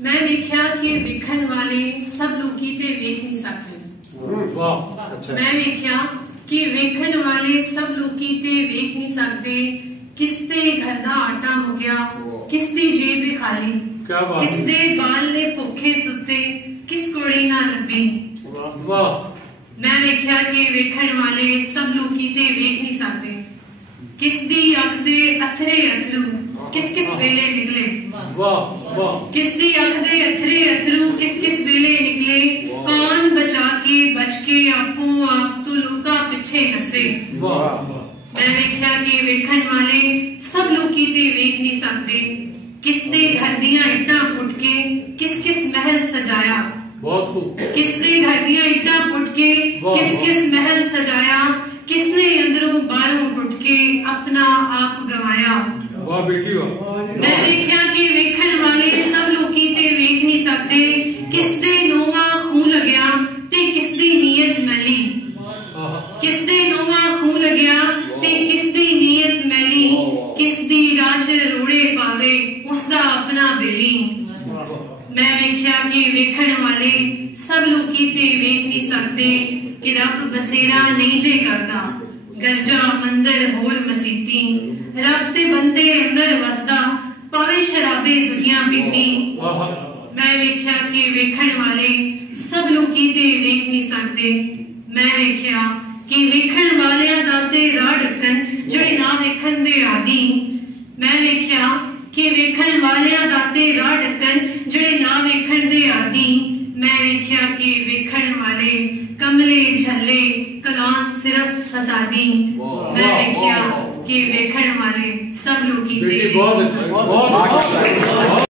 मैं वेख्या कि वेखण वाले सब लोकी ते वेख नहीं सकते। मैं वेख्या कि वेखण वाले सब लोकी ते वेख नहीं सकते। किसते घर दा आटा मुक्या, किसदी जेब खाली, किसदे बाल ने भुखे सुते, किस कोड़ी ना लब्बी। मैं वेख्या कि वेखण वाले सब लोकी ते वेख नहीं सकते। किसदी अख दे अथरे अथरू किस किस वेले निकले। किसदी अख दे अथरे अथरू किस किस वेले निकले। कौन बचा के बच के आपो आप तो लुका पिछे नसे। मैं वेख्या कि वेखण वाले सब लोकी ते वेख नहीं सकते। किसदे घर दियां इट्टां पुट के किस किस महल सजाया। किसदे घर दियां इट्टां पुट के किस किस महल सजाया। किसने अंदरों बाहरों टुट के अपना आप गवाया। वाह बेटी वाह। मैं वेख्या कि वेखण वाले सब लोकी ते वेख नहीं सकते। किसदे नोवा खून लगया ते किसदी नीयत मैली। किसदे नोवा खून लगया ते किसदी नीयत मैली। किसदी राज रोड़े पावे उसदा अपना बेली। मैं वेख्या कि वेखण वाले सब लोकी ते वेख नहीं सकते। कि रब बसेरा नहीं जे करदा गरजा मंदिर होर मसीती। रब ते बंदे अंदर वसदा पावे शराबे दुनिया पीती। मैं वेख्या कि वेखण वाले सब लोकी ते वेख नहीं सकते। मैं वेख्या कि वेखण वालियां दा ते राह ढक्कन जेड़े ना वेखण दे आदी। मैं वेख्या कि वेखण वालियां दा ते राह ढक्कन जेड़े ना वेखण दे आदी। मैं वेख्या कि वेखण वाले कमले झल्ले कलान सिर्फ फसादी। मैं वेख्या कि वेखण वाले सब लोकी ते